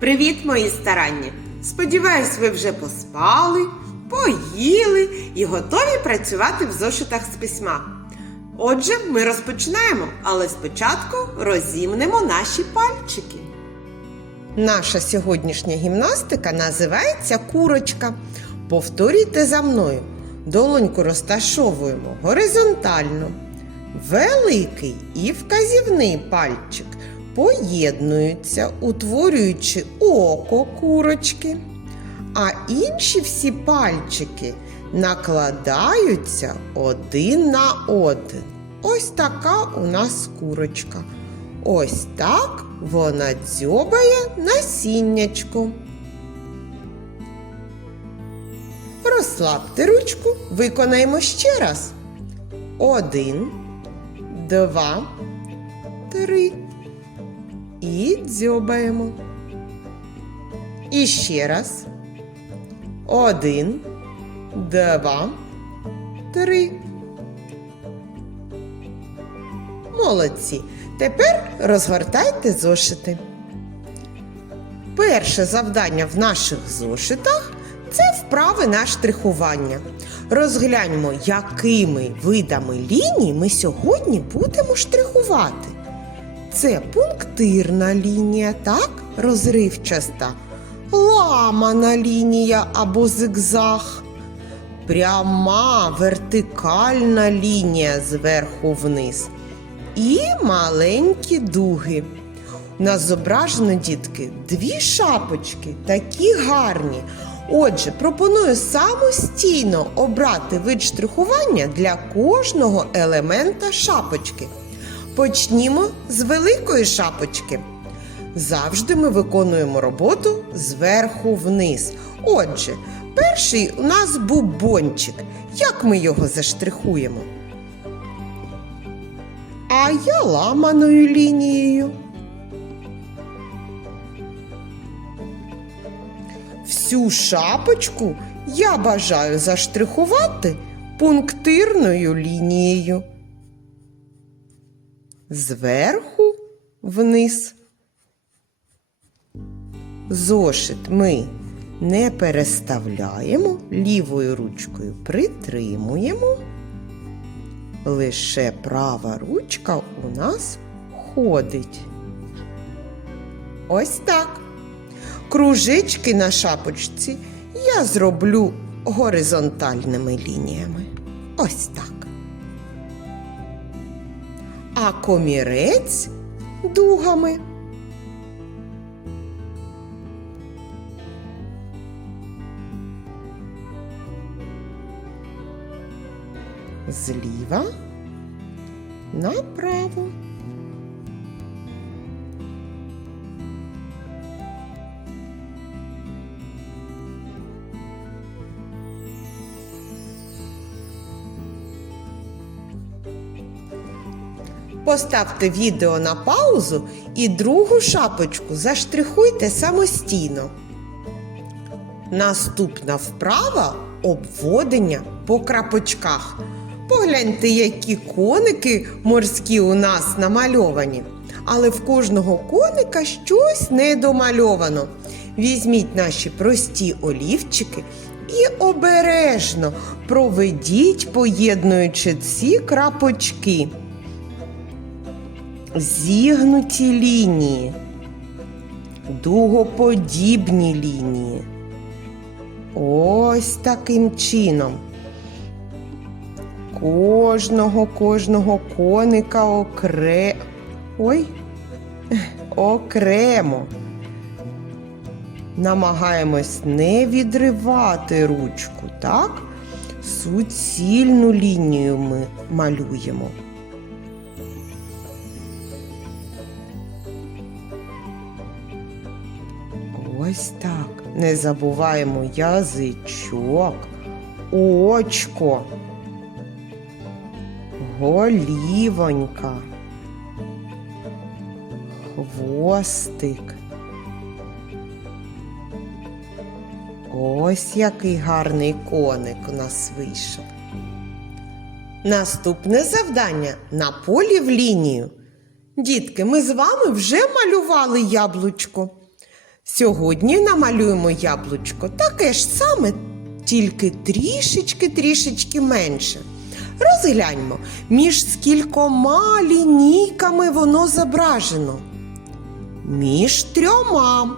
Привіт, мої старанні! Сподіваюсь, ви вже поспали, поїли і готові працювати в зошитах з письма. Отже, ми розпочинаємо, але спочатку розімнемо наші пальчики. Наша сьогоднішня гімнастика називається курочка. Повторюйте за мною. Долоньку розташовуємо горизонтально. Великий і вказівний пальчик поєднуються, утворюючи око курочки, а інші всі пальчики накладаються один на один. Ось така у нас курочка. Ось так вона дзьобає насіннячку. Розслабте ручку, виконаємо ще раз. Один, два, три. І дзьобаємо. І ще раз. Один, два, три. Молодці. Тепер розгортайте зошити. Перше завдання в наших зошитах це вправи на штрихування. Розгляньмо, якими видами ліній ми сьогодні будемо штрихувати. Це пунктирна лінія, так, розривчаста, ламана лінія або зигзаг, пряма вертикальна лінія зверху вниз і маленькі дуги. У нас зображено, дітки, дві шапочки, такі гарні. Отже, пропоную самостійно обрати вид штрихування для кожного елемента шапочки. Почнімо з великої шапочки. Завжди ми виконуємо роботу зверху вниз. Отже, перший у нас бубончик. Як ми його заштрихуємо? А я ламаною лінією. Всю шапочку я бажаю заштрихувати пунктирною лінією. Зверху вниз. Зошит ми не переставляємо, лівою ручкою притримуємо. Лише права ручка у нас ходить. Ось так. Кружечки на шапочці я зроблю горизонтальними лініями. Ось так. А комірець дугами. Зліва направо. Поставте відео на паузу і другу шапочку заштрихуйте самостійно. Наступна вправа обводення по крапочках. Погляньте, які коники морські у нас намальовані. Але в кожного коника щось недомальовано. Візьміть наші прості олівчики і обережно проведіть, поєднуючи ці крапочки. Зігнуті лінії, дугоподібні лінії. Ось таким чином. Кожного кожного коника окре... Ой, окремо. Намагаємось не відривати ручку, так? Суцільну лінію ми малюємо. Ось так. Не забуваємо язичок, очко, голівонька, хвостик. Ось який гарний коник у нас вийшов. Наступне завдання на полі в лінію. Дітки, ми з вами вже малювали яблучко. Сьогодні намалюємо яблучко таке ж саме, тільки трішечки-трішечки менше. Розгляньмо, між скількома лінійками воно зображено. Між трьома.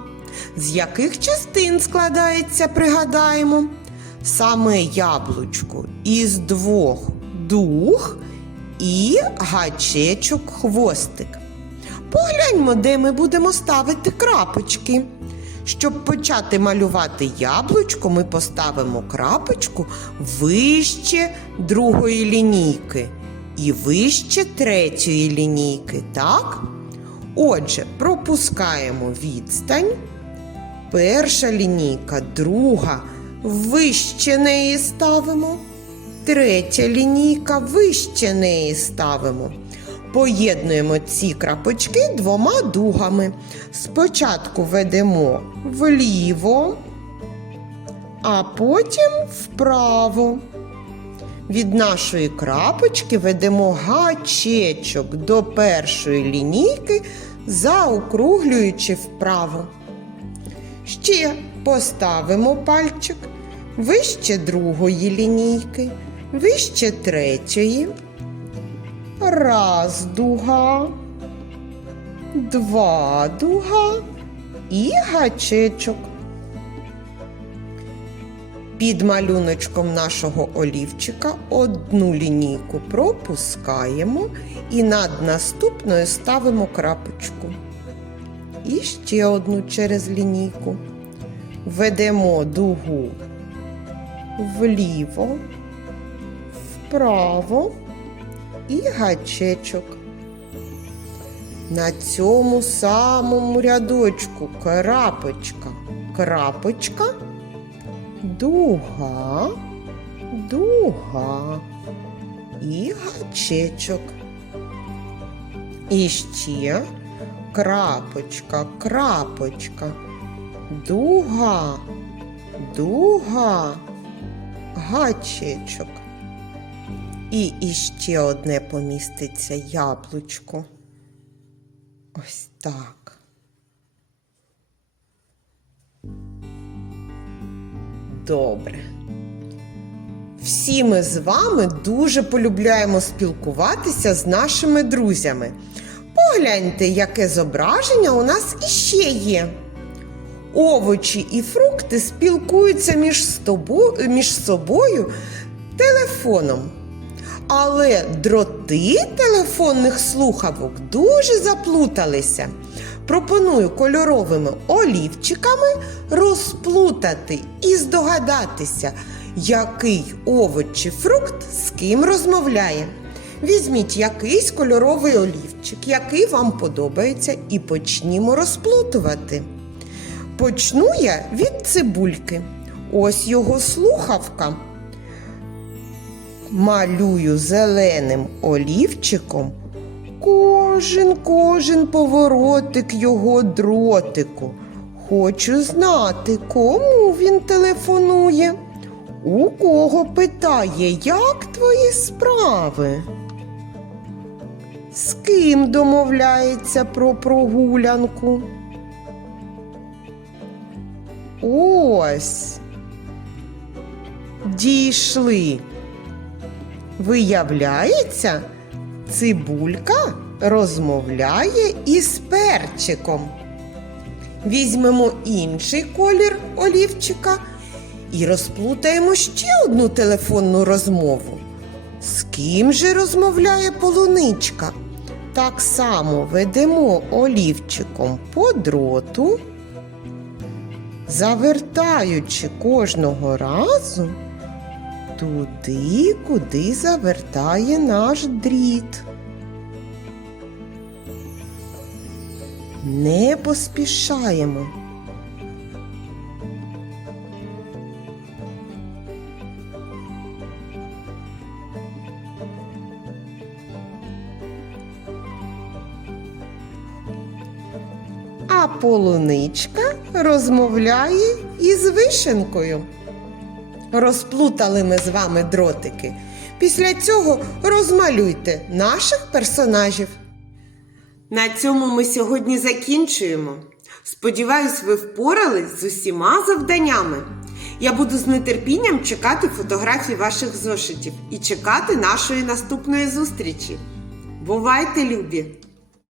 З яких частин складається, пригадаємо. Саме яблучко із двох дух і гачечок хвостик. Погляньмо, де ми будемо ставити крапочки. Щоб почати малювати яблучко, ми поставимо крапочку вище другої лінійки і вище третьої лінійки, так? Отже, пропускаємо відстань. Перша лінійка, друга, вище неї ставимо. Третя лінійка вище неї ставимо. Поєднуємо ці крапочки двома дугами. Спочатку ведемо вліво, а потім вправо. Від нашої крапочки ведемо гачечок до першої лінійки, заокруглюючи вправо. Ще поставимо пальчик вище другої лінійки, вище третьої. Раз дуга, два дуга і гачечок. Під малюночком нашого олівчика одну лінійку пропускаємо і над наступною ставимо крапочку. І ще одну через лінійку. Ведемо дугу вліво, вправо і гачечок. На цьому самому рядочку крапочка, крапочка, дуга, дуга. І гачечок. І ще крапочка, крапочка, дуга, дуга, гачечок. І іще одне поміститься яблучко. Ось так. Добре. Всі ми з вами дуже полюбляємо спілкуватися з нашими друзями. Погляньте, яке зображення у нас іще є. Овочі і фрукти спілкуються між, стобо- між собою телефоном. Але дроти телефонних слухавок дуже заплуталися. Пропоную кольоровими олівчиками розплутати і здогадатися, який овоч чи фрукт з ким розмовляє. Візьміть якийсь кольоровий олівчик, який вам подобається, і почнімо розплутувати. Почну я від цибульки. Ось його слухавка. Малюю зеленим олівчиком кожен кожен поворотик його дротику. Хочу знати, кому він телефонує. У кого питає, як твої справи? З ким домовляється про прогулянку? Ось. Дійшли. Виявляється, цибулька розмовляє із перчиком. Візьмемо інший колір олівчика і розплутаємо ще одну телефонну розмову. З ким же розмовляє полуничка? Так само ведемо олівчиком по дроту, завертаючи кожного разу туди, куди завертає наш дріт. Не поспішаємо. А полуничка розмовляє із вишенкою. Розплутали ми з вами дротики. Після цього розмалюйте наших персонажів. На цьому ми сьогодні закінчуємо. Сподіваюсь, ви впорались з усіма завданнями. Я буду з нетерпінням чекати фотографій ваших зошитів і чекати нашої наступної зустрічі. Бувайте, любі!